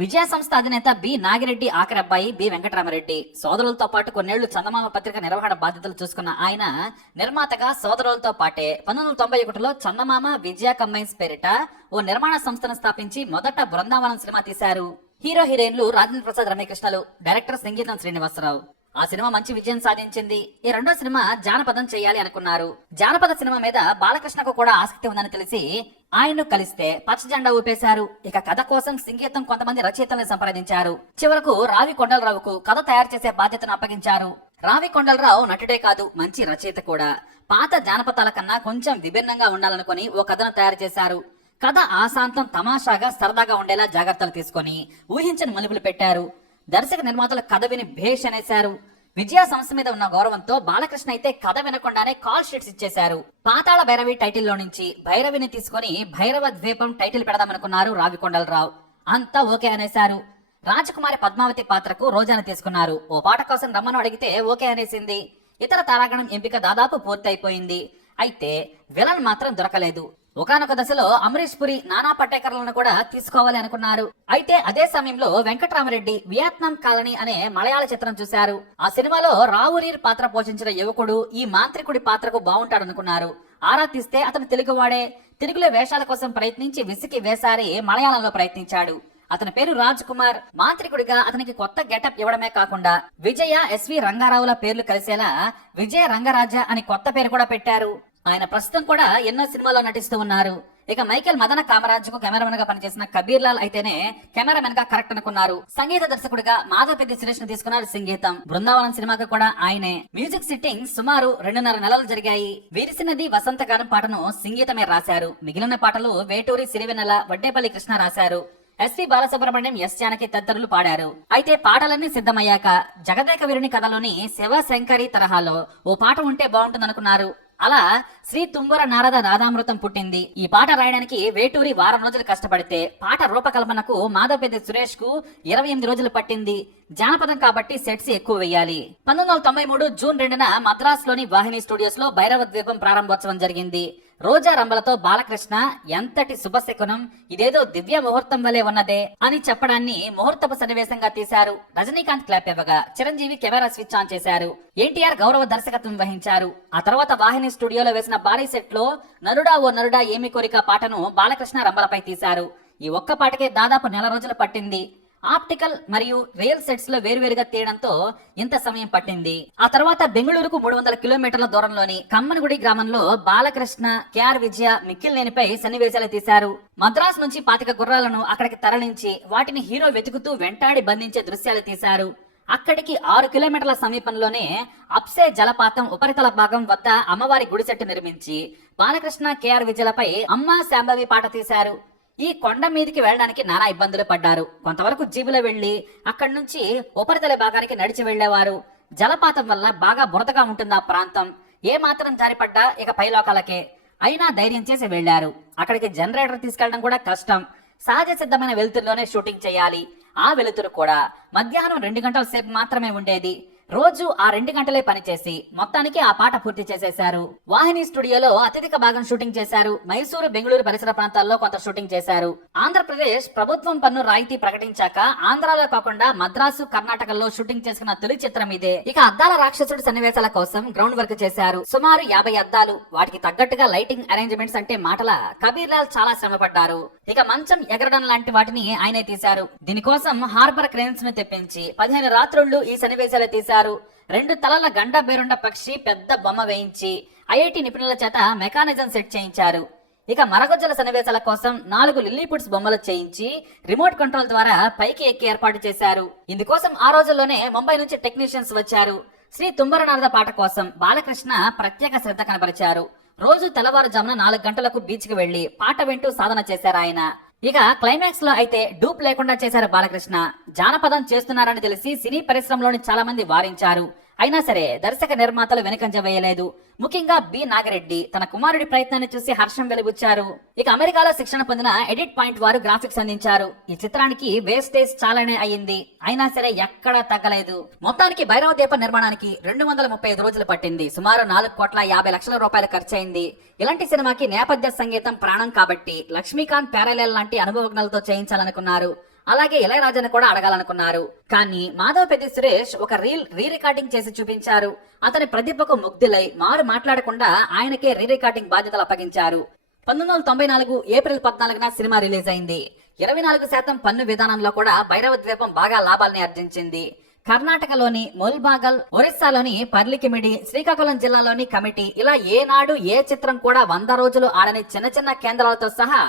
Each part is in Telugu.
విజయ సంస్థ అధినేత బి. నాగిరెడ్డి ఆఖరి అబ్బాయి బి. వెంకటరామరెడ్డి. సోదరులతో పాటు కొన్నేళ్ళు చందమామ పత్రిక నిర్వహణ బాధ్యతలు చూసుకున్న ఆయన నిర్మాతగా సోదరులతో పాటే పంతొమ్మిది వందల తొంభై ఒకటిలో చందమామ విజయ కంబైన్స్ పేరిట ఓ నిర్మాణ సంస్థను స్థాపించి మొదట బృందావనం సినిమా తీశారు. హీరో హీరోయిన్లు రాజేంద్ర ప్రసాద్ రమ్యకృష్ణలు. డైరెక్టర్ సంగీతం శ్రీనివాసరావు. ఆ సినిమా మంచి విజయం సాధించింది. ఈ రెండో సినిమా జానపదం చేయాలి అనుకున్నారు. జానపద సినిమా మీద బాలకృష్ణకు కూడా ఆసక్తి ఉందని తెలిసి ఆయన్ను కలిస్తే పచ్చజెండా ఊపేశారు. ఇక కథ కోసం సంగీతం కొంతమంది రచయితలను సంప్రదించారు. చివరకు రావి కొండలరావుకు కథ తయారు చేసే బాధ్యతను అప్పగించారు. రావి కొండలరావు నటుడే కాదు మంచి రచయిత కూడా. పాత జానపదాల కన్నా కొంచెం విభిన్నంగా ఉండాలనుకుని ఓ కథను తయారు చేశారు. కథ ఆశాంతం తమాషాగా సరదాగా ఉండేలా జాగ్రత్తలు తీసుకొని ఊహించని మలుపులు పెట్టారు. దర్శక నిర్మాతలు కథ విని భేష్ అనేశారు. విజయ సంస్థ మీద ఉన్న గౌరవంతో బాలకృష్ణ అయితే కథ వినకుండానే కాల్ షీట్స్ ఇచ్చేశారు. పాతాళ భైరవి టైటిల్లో నుంచి భైరవిని తీసుకొని భైరవ ద్వీపం టైటిల్ పెడదామనుకున్నారు రావికొండలరావు. అంతా ఓకే అనేశారు. రాజకుమారి పద్మావతి పాత్రకు రోజాను తీసుకున్నారు. ఓ పాట కోసం రమ్మను అడిగితే ఓకే అనేసింది. ఇతర తారాగణం ఎంపిక దాదాపు పూర్తయిపోయింది. అయితే విలన్ మాత్రం దొరకలేదు. ఒకానొక దశలో అమరీష్ పురి నానా పటేకర్లను కూడా తీసుకోవాలి అనుకున్నారు. అయితే అదే సమయంలో వెంకటరామరెడ్డి వియత్నాం కాలనీ అనే మలయాళ చిత్రం చూశారు. ఆ సినిమాలో రావునీర్ పాత్ర పోషించిన యువకుడు ఈ మాంత్రికుడి పాత్రకు బాగుంటాడనుకున్నారు ఆరా తీస్తే అతను తెలుగువాడే. తెలుగులో వేషాల కోసం ప్రయత్నించి విసికి వేసారి మలయాళంలో ప్రయత్నించాడు. అతని పేరు రాజ్ కుమార్. మాంత్రికుడిగా అతనికి కొత్త గెటప్ ఇవ్వడమే కాకుండా విజయ ఎస్వి రంగారావుల పేర్లు కలిసేలా విజయ రంగరాజ అని కొత్త పేరు కూడా పెట్టారు. ఆయన ప్రస్తుతం కూడా ఎన్నో సినిమాల్లో నటిస్తూ ఉన్నారు. ఇక మైకేల్ మదన కామరాజుకు కెమెరామెన్గా పనిచేసిన కబీర్ లాల్ అయితేనే కెమెరామెన్గా కరెక్ట్ అనుకున్నారు. సంగీత దర్శకుడిగా మాధవపెద్ది సురేష్ను తీసుకున్నారు సంగీతం. బృందావనం సినిమాకు కూడా ఆయనే. మ్యూజిక్ సిట్టింగ్ సుమారు రెండున్నర నెలలు జరిగాయి. వీరిసినది వసంతకాలం పాటను సంగీతమే రాశారు. మిగిలిన పాటలు వేటూరి సిరివెన్నెల వడ్డేపల్లి కృష్ణ రాశారు. ఎస్పి బాలసుబ్రహ్మణ్యం ఎస్ జానకి తదితరులు పాడారు. అయితే పాటలన్నీ సిద్ధమయ్యాక జగదేక వీరుని కథలోని శివశంకరి తరహాలో ఓ పాట ఉంటే బాగుంటుందనుకున్నారు. అలా శ్రీ తుంబర నారద నాదామృతం పుట్టింది. ఈ పాట రాయడానికి వేటూరి వారం రోజులు కష్టపడితే పాట రూపకల్పనకు మాధవపెద్ది సురేష్కు ఇరవై ఎనిమిది రోజులు పట్టింది. జానపదం కాబట్టి సెట్స్ ఎక్కువ వేయాలి పంతొమ్మిది వందల తొంభై మూడు జూన్ రెండున మద్రాస్లోని వాహిని స్టూడియోస్లో భైరవ ద్వీపం ప్రారంభోత్సవం జరిగింది. రోజా రంబలతో బాలకృష్ణ ఎంతటి శుభశకునం ఇదేదో దివ్య ముహూర్తం వలె ఉన్నదే అని చెప్పడాన్ని ముహూర్తపు సన్నివేశంగా తీశారు. రజనీకాంత్ క్లాప్ ఇవ్వగా చిరంజీవి కెమెరా స్విచ్ ఆన్ చేశారు. ఎన్టీఆర్ గౌరవ దర్శకత్వం వహించారు. ఆ తర్వాత వాహిని స్టూడియోలో వేసిన భారీ సెట్లో నరుడా ఓ నరుడా ఏమి కోరిక పాటను బాలకృష్ణ రంబలపై తీశారు. ఈ ఒక్క పాటకే దాదాపు నెల రోజులు పట్టింది. ఆప్టికల్ మరియు రియల్ సెట్స్లో వేరువేరుగా తీయడంతో ఇంత సమయం పట్టింది. ఆ తర్వాత బెంగళూరుకు మూడు వందల కిలోమీటర్ల దూరంలోని కమ్మనగుడి గ్రామంలో బాలకృష్ణ కేఆర్ విజయ మిక్కిల్నేనిపై సన్నివేశాలు తీశారు. మద్రాసు నుంచి పాతిక గుర్రాలను అక్కడికి తరలించి వాటిని హీరో వెతుకుతూ వెంటాడి బంధించే దృశ్యాలు తీశారు. అక్కడికి ఆరు కిలోమీటర్ల సమీపంలోనే అప్సే జలపాతం ఉపరితల భాగం వద్ద అమ్మవారి గుడిసెట్టు నిర్మించి బాలకృష్ణ కేఆర్ విజయలపై అమ్మ శాంభవి పాట తీశారు. ఈ కొండ మీదకి వెళ్ళడానికి నానా ఇబ్బందులు పడ్డారు. కొంతవరకు జీబులో వెళ్ళి అక్కడి నుంచి ఉపరితల భాగానికి నడిచి వెళ్ళేవారు జలపాతం వల్ల బాగా బురదగా ఉంటుంది ఆ ప్రాంతం. ఏ మాత్రం జారిపడ్డా ఇక పైలోకాలకే అయినా ధైర్యం చేసి వెళ్ళారు అక్కడికి జనరేటర్ తీసుకెళ్ళడం కూడా కష్టం. సహజ సిద్ధమైన వెలుతురులోనే షూటింగ్ చేయాలి. ఆ వెలుతురు కూడా మధ్యాహ్నం రెండు గంటల సేపు మాత్రమే ఉండేది. రోజు ఆ రెండు గంటలే పనిచేసి మొత్తానికి ఆ పాట పూర్తి చేసేశారు. వాహిని స్టూడియోలో అత్యధిక భాగం షూటింగ్ చేశారు. మైసూరు బెంగళూరు పరిసర ప్రాంతాల్లో కొంత షూటింగ్ చేశారు. ఆంధ్రప్రదేశ్ ప్రభుత్వం పన్ను రాయితీ ప్రకటించాక ఆంధ్రాలో కాకుండా మద్రాసు కర్ణాటకలో షూటింగ్ చేసుకున్న తొలి చిత్రం ఇదే. ఇక అద్దాల రాక్షసుడు సన్నివేశాల కోసం గ్రౌండ్ వర్క్ చేశారు. సుమారు యాభై అద్దాలు వాటికి తగ్గట్టుగా లైటింగ్ అరేంజ్మెంట్స్ అంటే మాటల కబీర్ లాల్ చాలా శ్రమపడ్డారు. ఇక మంచం ఎగరడం లాంటి వాటిని ఆయనే తీశారు. దీనికోసం హార్బర్ క్రేన్స్ను తెప్పించి పదిహేను రాత్రుళ్ళు ఈ సన్నివేశాలు తీశారు. రెండు తలల గండ బేరుండ పక్షి పెద్ద బొమ్మ వేయించి ఐఐటి నిపుణుల చేత మెకానిజం సెట్ చేయించారు. ఇక మరగొజ్జల సన్నివేశాల కోసం నాలుగు లిల్లీపుడ్స్ బొమ్మలు చేయించి రిమోట్ కంట్రోల్ ద్వారా పైకి ఎక్కి ఏర్పాటు చేశారు. ఇందుకోసం ఆ రోజుల్లోనే ముంబై నుంచి టెక్నీషియన్స్ వచ్చారు. శ్రీ తుంబరనారద పాట కోసం బాలకృష్ణ ప్రత్యేక శ్రద్ధ కనబరిచారు. రోజు తెల్లవారుజామున నాలుగు గంటలకు బీచ్కి వెళ్ళి పాట వింటూ సాధన చేశారు ఆయన. ఇక క్లైమాక్స్లో అయితే డూప్ లేకుండా చేశారు బాలకృష్ణ. జానపదం చేస్తున్నారని తెలిసి సినీ పరిశ్రమలోని చాలా మంది వారించారు. అయినా సరే దర్శక నిర్మాతలు వెనుకంజ వేయలేదు. ముఖ్యంగా బి. నాగరెడ్డి తన కుమారుడి ప్రయత్నాన్ని చూసి హర్షం వెలిబుచ్చారు. ఇక అమెరికాలో శిక్షణ పొందిన ఎడిట్ పాయింట్ వారు గ్రాఫిక్స్ అందించారు. ఈ చిత్రానికి వేస్టేజ్ చాలానే అయ్యింది. అయినా సరే ఎక్కడా తగ్గలేదు. మొత్తానికి భైరవ దీప నిర్మాణానికి రెండు వందల ముప్పై ఐదు రోజులు పట్టింది. సుమారు నాలుగు కోట్ల యాభై లక్షల రూపాయలు ఖర్చయింది. ఇలాంటి సినిమాకి నేపథ్య సంగీతం ప్రాణం కాబట్టి లక్ష్మీకాంత్ ప్యారలెల్ లాంటి అనుభవజ్ఞులతో చేయించాలనుకున్నారు. అలాగే ఇళయరాజాను కూడా అడగాలనుకున్నారు. కానీ మాధవ పెద్ది సురేష్ ఒక రీల్ రీ రికార్డింగ్ చేసి చూపించారు. అతని ప్రతిభకు ముగ్ధులై మారు మాట్లాడకుండా ఆయనకే రీ రికార్డింగ్ బాధ్యతలు అప్పగించారు. పంతొమ్మిది వందల తొంభై నాలుగు ఏప్రిల్ పద్నాలుగున సినిమా రిలీజ్ అయింది. ఇరవై నాలుగు శాతం పన్ను విధానంలో కూడా భైరవ ద్వీపం బాగా లాభాల్ని ఆర్జించింది. కర్ణాటకలోని ముల్బాగల్ ఒరిస్సాలోని పర్లికిమిడి శ్రీకాకుళం జిల్లాలోని కమిటీ ఇలా ఏనాడు ఏ చిత్రం కూడా వంద రోజులు ఆడని చిన్న చిన్న కేంద్రాలతో సహా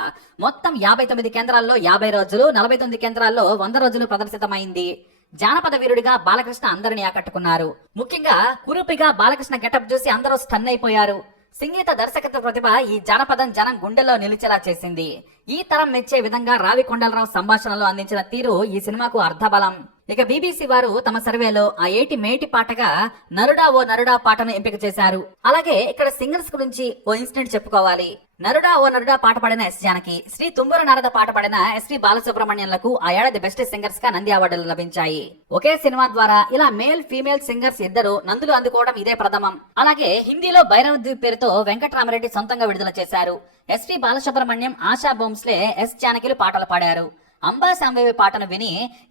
మొత్తం యాభై తొమ్మిది కేంద్రాల్లో యాభై రోజులు నలభై తొమ్మిది కేంద్రాల్లో వంద రోజులు ప్రదర్శితమైంది. జానపద వీరుడిగా బాలకృష్ణ అందరిని ఆకట్టుకున్నారు. ముఖ్యంగా కురుపిగా బాలకృష్ణ గెటప్ చూసి అందరూ స్టన్ అయిపోయారు. సంగీత దర్శకత్వ ప్రతిభ ఈ జానపదం జనం గుండెల్లో నిలిచేలా చేసింది. ఈ తరం మెచ్చే విధంగా రావి కొండలరావు సంభాషణలు అందించిన తీరు ఈ సినిమాకు అర్ధబలం ఇక బీబీసీ వారు తమ సర్వేలో ఆ ఏటి మేటి పాటగా నరుడా ఓ నరుడా పాటను ఎంపిక చేశారు. అలాగే ఇక్కడ సింగర్స్ గురించి ఓ ఇన్సిడెంట్ చెప్పుకోవాలి. నరుడా ఓ నరుడా పాట పాడిన ఎస్ జానకి శ్రీ తుంబుర నారద పాట పాడిన ఎస్వి బాలసుబ్రహ్మణ్యంలకు ఆ ఏడాది బెస్ట్ సింగర్స్గా నంది అవార్డులు లభించాయి. ఒకే సినిమా ద్వారా ఇలా మేల్ ఫీమేల్ సింగర్స్ ఇద్దరు నందులు అందుకోవడం ఇదే ప్రథమం. అలాగే హిందీలో భైరవ ద్వీప్ పేరుతో వెంకటరామరెడ్డి సొంతంగా విడుదల చేశారు. ఎస్పి బాలసుబ్రహ్మణ్యం ఆశా బోమ్స్లే ఎస్ జానకిలు పాటలు పాడారు. అంబా సాంబేవి పాటను విని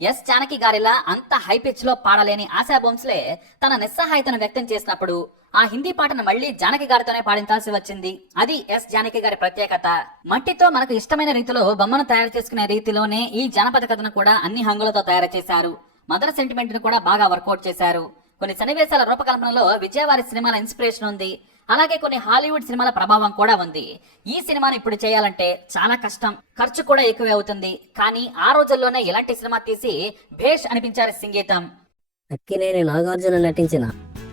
ఎస్ జానకి గారిలా అంత హై పిచ్లో పాడలేని ఆశా బోమ్స్లే తన నిస్సహాయతను వ్యక్తం చేసినప్పుడు ఆ హిందీ పాటను మళ్ళీ జానకి గారితోనే పాడించాల్సి వచ్చింది. అది ఎస్ జానకి గారి ప్రత్యేకత. మట్టితో మనకు ఇష్టమైన రీతిలో బొమ్మను తయారు చేసుకునే రీతిలోనే ఈ జానపద కథను కూడా అన్ని హంగులతో తయారు చేశారు. మదర్ సెంటిమెంట్ను కూడా బాగా వర్కౌట్ చేశారు. కొన్ని సన్నివేశాల రూపకల్పనలో విజయవారి సినిమాల ఇన్స్పిరేషన్ ఉంది. అలాగే కొన్ని హాలీవుడ్ సినిమాల ప్రభావం కూడా ఉంది. ఈ సినిమాను ఇప్పుడు చేయాలంటే చాలా కష్టం. ఖర్చు కూడా ఎక్కువే అవుతుంది. కానీ ఆ రోజుల్లోనే ఇలాంటి సినిమా తీసి భేష్ అనిపించారు సంగీతం. అక్కినేని నాగార్జున నటించిన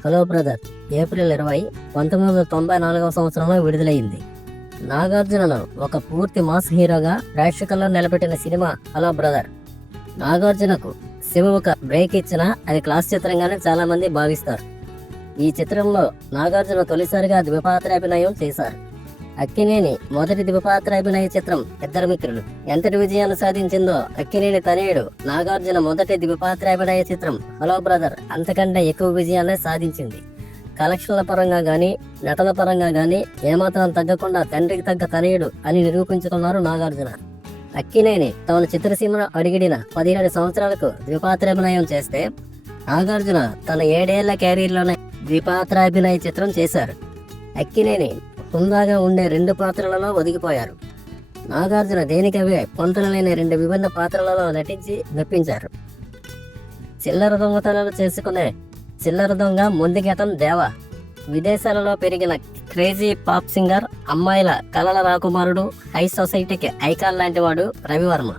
హలో బ్రదర్ ఏప్రిల్ ఇరవై పంతొమ్మిది వందల తొంభై నాలుగవ సంవత్సరంలో విడుదలైంది. నాగార్జునను ఒక పూర్తి మాస్ హీరోగా ప్రేక్షకుల్లో నిలబెట్టిన సినిమా హలో బ్రదర్. నాగార్జునకు శివ ఒక బ్రేక్ ఇచ్చినా అది క్లాస్ చిత్రంగానే చాలా మంది భావిస్తారు. ఈ చిత్రంలో నాగార్జున తొలిసారిగా ద్విపాత్రాభినయం చేశారు. అక్కినేని మొదటి ద్విపాత్రాభినయ చిత్రం ఇద్దరు మిత్రులు. ఎంతటి విజయాన్ని సాధించిందో అక్కినేని తనయుడు నాగార్జున మొదటి ద్విపాత్రాభినయ చిత్రం హలో బ్రదర్ అంతకంటే ఎక్కువ విజయాన్ని సాధించింది. కలెక్షన్ల పరంగా కానీ నటన పరంగా కానీ ఏమాత్రం తగ్గకుండా తండ్రికి తగ్గ తనయుడు అని నిరూపించుకున్నారు నాగార్జున. అక్కినేని తన చిత్రసీమను అడిగిడిన పదిహేడు సంవత్సరాలకు ద్విపాత్రాభినయం చేస్తే నాగార్జున తన ఏడేళ్ళ కెరీర్లోనే ద్విపాత్రాభినయ చిత్రం చేశారు. అక్కినేని హుందాగా ఉండే రెండు పాత్రలలో ఒదిగిపోయారు. నాగార్జున దేనికవే పొంతన లేని రెండు విభిన్న పాత్రలలో నటించి మెప్పించారు. చిల్లర దొంగతనాలు చేసుకునే చిల్లర దొంగ మొండిగతం దేవ. విదేశాలలో పెరిగిన క్రేజీ పాప్ సింగర్ అమ్మాయిల కలల రాకుమారుడు హై సొసైటీకి ఐకాన్ లాంటి వాడు రవివర్మ.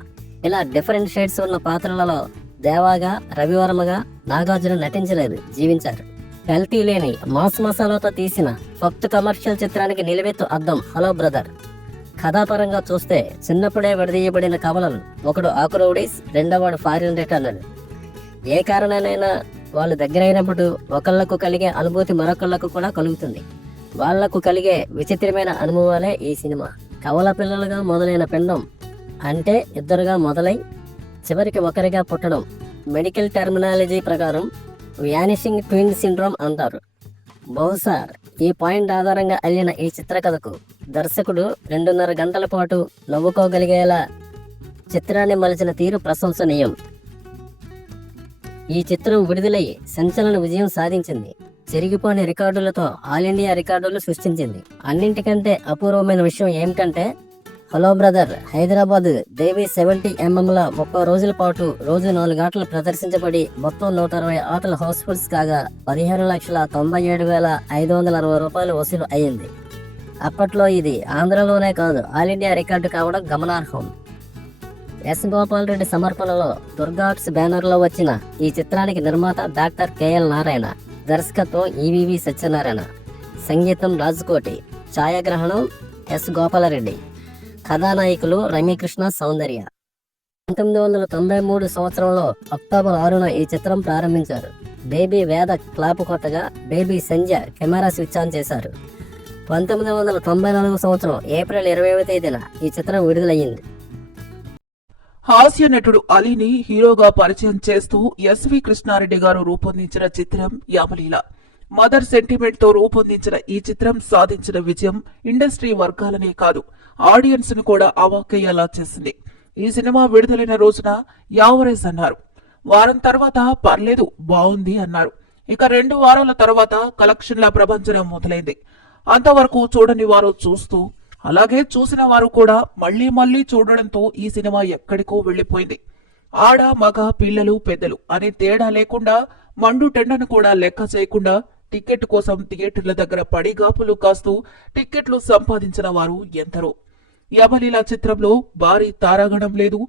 ఇలా డిఫరెంట్ షేడ్స్ ఉన్న పాత్రలలో దేవాగా రవివర్మగా నాగార్జున నటించలేదు జీవించారు. కల్తీ లేని మాస్ మసాలాతో తీసిన ఫక్త్ కమర్షియల్ చిత్రానికి నిలువెత్తు అద్దం. Hello brother. కథాపరంగా చూస్తే చిన్నప్పుడే విడదీయబడిన కవలలు ఒకడు ఆకురౌడీస్ రెండవడు ఫారిన్ రిటర్నర్. ఏ కారణానైనా వాళ్ళు దగ్గరైనప్పుడు ఒకళ్ళకు కలిగే అనుభూతి మరొకళ్ళకు కూడా కలుగుతుంది. వాళ్ళకు కలిగే విచిత్రమైన అనుభవాలే ఈ సినిమా. కవల పిల్లలుగా మొదలైన పిండం అంటే ఇద్దరుగా మొదలై చివరికి ఒకరిగా పుట్టడం. మెడికల్ టెర్మినాలజీ ప్రకారం వ్యానిషింగ్ ట్విన్ సిండ్రోమ్ అంటారు. బహుశా ఈ పాయింట్ ఆధారంగా అల్లిన ఈ చిత్రకథకు దర్శకుడు రెండున్నర గంటల పాటు నవ్వుకోగలిగేలా చిత్రాన్ని మలిచిన తీరు ప్రశంసనీయం. ఈ చిత్రం విడుదలై సంచలన విజయం సాధించింది. చెరిగిపోని రికార్డులతో ఆల్ ఇండియా రికార్డులు సృష్టించింది. అన్నింటికంటే అపూర్వమైన విషయం ఏమిటంటే hello brother Hyderabad Devi seventy ఎంఎంల ముప్పై రోజుల పాటు రోజు నాలుగు ఆటలు ప్రదర్శించబడి మొత్తం నూట అరవై ఆటలు హౌస్ఫుల్స్ కాగా పదిహేను లక్షల తొంభై ఏడు వేల ఐదు వందల అరవై రూపాయలు వసూలు అయ్యింది. అప్పట్లో ఇది ఆంధ్రలోనే కాదు ఆల్ ఇండియా రికార్డు కావడం గమనార్హం. ఎస్ గోపాల్ రెడ్డి సమర్పణలో దుర్గాట్స్ బ్యానర్లో వచ్చిన ఈ చిత్రానికి నిర్మాత డాక్టర్ కెఎల్ నారాయణ దర్శకత్వం ఈవివి సత్యనారాయణ సంగీతం రాజకోటి ఛాయాగ్రహణం ఎస్ గోపాలరెడ్డి కథానాయకులు రమ్యకృష్ణ సౌందర్య. పంతొమ్మిది వందల తొంభై మూడు సంవత్సరంలో అక్టోబర్ ఆరున ఈ చిత్రం ప్రారంభించారు. బేబీ వేద క్లాప్ కొట్టగా బేబీ సంజ కెమెరా స్విచ్ ఆన్ చేశారు. పంతొమ్మిది వందల తొంభై నాలుగు సంవత్సరం ఏప్రిల్ ఇరవైవ తేదీన ఈ చిత్రం విడుదలయ్యింది. హాస్య నటుడు అలీని హీరోగా పరిచయం చేస్తూ ఎస్వి కృష్ణారెడ్డి గారు రూపొందించిన చిత్రం యామలీల. మదర్ సెంటిమెంట్తో రూపొందించిన ఈ చిత్రం సాధించిన విజయం ఇండస్ట్రీ వర్గాలనే కాదు ఆడియన్స్ను కూడా అవాక్కయ్యేలా చేసింది. ఈ సినిమా విడుదలైన రోజున యావరేజ్ అన్నారు. వారం తర్వాత పర్లేదు బాగుంది అన్నారు. ఇక రెండు వారాల తర్వాత కలెక్షన్ల ప్రభంజనం మొదలైంది. అంతవరకు చూడని వారు చూస్తూ అలాగే చూసిన వారు కూడా మళ్ళీ మళ్ళీ చూడడంతో ఈ సినిమా ఎక్కడికో వెళ్ళిపోయింది ఆడ మగ పిల్లలు పెద్దలు అనే తేడా లేకుండా మండు టెండను కూడా లెక్క చేయకుండా టికెట్ కోసం థియేటర్ల దగ్గర పడిగాపులు కాస్తూ టిక్కెట్లు సంపాదించిన వారు ఎందరో. యమలీల చిత్రంలో భారీ తారాగణం లేదు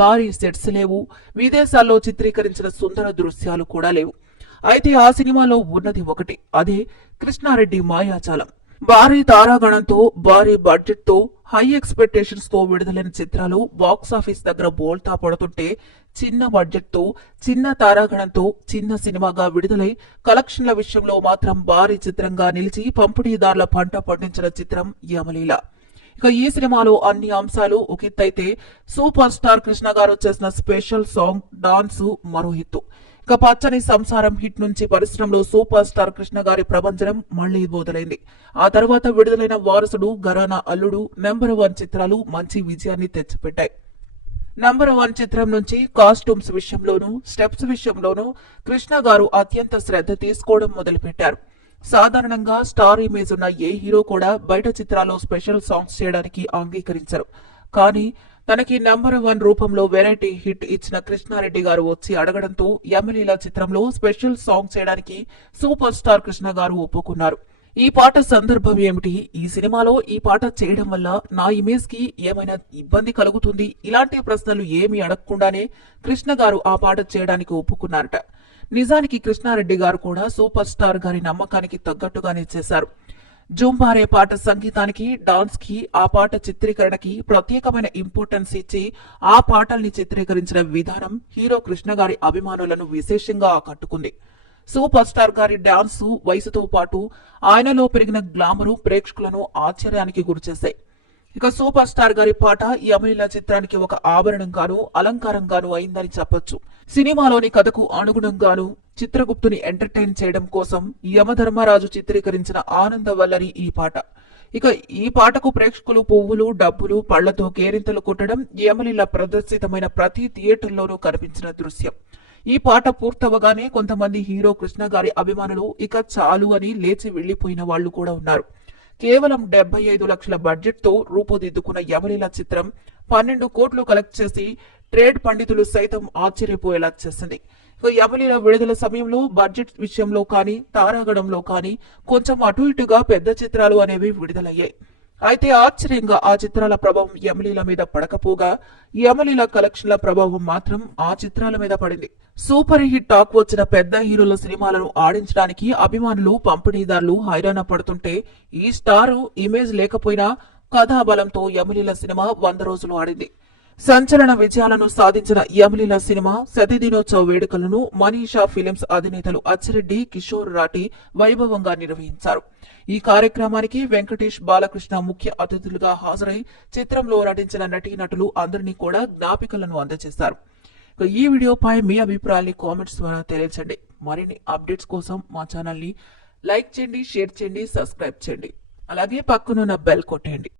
భారీ సెట్స్ లేవు విదేశాల్లో చిత్రీకరించిన సుందర దృశ్యాలు కూడా లేవు. అయితే ఆ సినిమాలో ఉన్నది ఒకటి అదే కృష్ణారెడ్డి మాయాచాలం భారీ తారాగణంతో భారీ బడ్జెట్తో హై ఎక్స్పెక్టేషన్స్తో విడుదలైన చిత్రాలు బాక్స్ ఆఫీస్ దగ్గర బోల్తా పడుతుంటే చిన్న బడ్జెట్తో చిన్న తారాగణంతో చిన్న సినిమాగా విడుదలై కలెక్షన్ల విషయంలో మాత్రం భారీ చిత్రంగా నిలిచి పంపిణీదారుల పంట పండించిన చిత్రం యమలీల. ఇక ఈ సినిమాలో అన్ని అంశాలు ఒక అయితే సూపర్ స్టార్ కృష్ణ గారు చేసిన స్పెషల్ సాంగ్ డాన్స్ మరో హిట్ ఇక పచ్చని సంసారం హిట్ నుంచి పరిశ్రమలో సూపర్ స్టార్ కృష్ణ గారి ప్రభంజనం మళ్ళీ మొదలైంది. ఆ తర్వాత విడుదలైన వారసుడు గరానా అల్లుడు నెంబర్ వన్ చిత్రాలు మంచి విజయాన్ని తెచ్చిపెట్టాయి. నంబర్ వన్ చిత్రం నుంచి కాస్ట్యూమ్స్ విషయంలోనూ స్టెప్స్ విషయంలోనూ కృష్ణ గారు అత్యంత శ్రద్ధ తీసుకోవడం మొదలుపెట్టారు. సాధారణంగా స్టార్ ఇమేజ్ ఉన్న ఏ హీరో కూడా బయట చిత్రాల్లో స్పెషల్ సాంగ్స్ చేయడానికి అంగీకరించరు. కానీ తనకి నంబర్ వన్ రూపంలో వెరైటీ హిట్ ఇచ్చిన కృష్ణారెడ్డి గారు వచ్చి అడగడంతో ఎమ్మెల్యేల చిత్రంలో స్పెషల్ సాంగ్ చేయడానికి సూపర్ స్టార్ కృష్ణ గారు ఒప్పుకున్నారు. ఈ పాట సందర్భం ఏమిటి? ఈ సినిమాలో ఈ పాట చేయడం వల్ల నా ఇమేజ్కి ఏమైనా ఇబ్బంది కలుగుతుంది? ఇలాంటి ప్రశ్నలు ఏమీ అడగకుండానే కృష్ణ గారు ఆ పాట చేయడానికి ఒప్పుకున్నారట. నిజానికి కృష్ణారెడ్డి గారు కూడా సూపర్ స్టార్ గారి నమ్మకానికి తగ్గట్టుగానే చేశారు. జూంబారే పాట సంగీతానికి డాన్స్కి ఆ పాట చిత్రీకరణకి ప్రత్యేకమైన ఇంపార్టెన్స్ ఇచ్చి ఆ పాటల్ని చిత్రీకరించిన విధానం హీరో కృష్ణ గారి అభిమానులను విశేషంగా ఆకట్టుకుంది. సూపర్ స్టార్ గారి డాన్స్ వయసుతో పాటు ఆయనలో పెరిగిన గ్లామరు ప్రేక్షకులను ఆశ్చర్యానికి గురిచేశాయి. ఇక సూపర్ స్టార్ గారి పాట యమలీల చిత్రానికి ఒక ఆభరణంగాను అలంకారంగాను అయిందని చెప్పొచ్చు. సినిమాలోని కథకు అనుగుణంగాను చిత్రగుప్తుని ఎంటర్టైన్ చేయడం కోసం యమధర్మరాజు చిత్రీకరించిన ఆనంద వల్లరి ఈ పాట. ఇక ఈ పాటకు ప్రేక్షకులు పువ్వులు డబ్బులు పళ్ళతో కేరింతలు కొట్టడం యమలీల ప్రదర్శితమైన ప్రతి థియేటర్లోనూ కనిపించిన దృశ్యం. ఈ పాట పూర్తవగానే కొంతమంది హీరో కృష్ణ గారి అభిమానులు ఇక చాలు అని లేచి వెళ్ళిపోయిన వాళ్ళు కూడా ఉన్నారు. కేవలం డెబ్బై ఐదు లక్షల బడ్జెట్తో రూపుదిద్దుకున్న యమలీల చిత్రం పన్నెండు కోట్లు కలెక్ట్ చేసి ట్రేడ్ పండితులు సైతం ఆశ్చర్యపోయేలా చేసింది. యమలీల విడుదల సమయంలో బడ్జెట్ విషయంలో కానీ తారాగడంలో కానీ కొంచెం అటు ఇటుగా పెద్ద చిత్రాలు అనేవి విడుదలయ్యాయి. అయితే ఆశ్చర్యంగా ఆ చిత్రాల ప్రభావం యమలీల మీద పడకపోగా యమలీల కలెక్షన్ల ప్రభావం మాత్రం ఆ చిత్రాల మీద పడింది. సూపర్ హిట్ టాక్ వచ్చిన పెద్ద హీరోల సినిమాలను ఆడించడానికి అభిమానులు పంపిణీదారులు హైరాణ పడుతుంటే ఈ స్టార్ ఇమేజ్ లేకపోయినా కథాబలంతో యమలీల సినిమా వంద రోజులు ఆడింది. సంచలన విజయాలను సాధించిన యమలీల సినిమా శతదినోత్సవ వేడుకలను మనీషా ఫిలిమ్స్ అధినేతలు అచ్చిరెడ్డి కిషోర్ రాటి వైభవంగా నిర్వహించారు. ఈ కార్యక్రమానికి వెంకటేష్ బాలకృష్ణ ముఖ్య అతిథులుగా హాజరై చిత్రంలో నటించిన నటీనటులు అందరినీ కూడా జ్ఞాపికలను అందజేశారు. ఈ వీడియోపై మీ అభిప్రాయాన్ని కామెంట్స్ ద్వారా తెలియచండి మరిన్ని అప్డేట్స్ కోసం మా ఛానల్ని లైక్ చేయండి షేర్ చేయండి సబ్స్క్రైబ్ చేయండి. అలాగే పక్కనున్న బెల్ కొట్టండి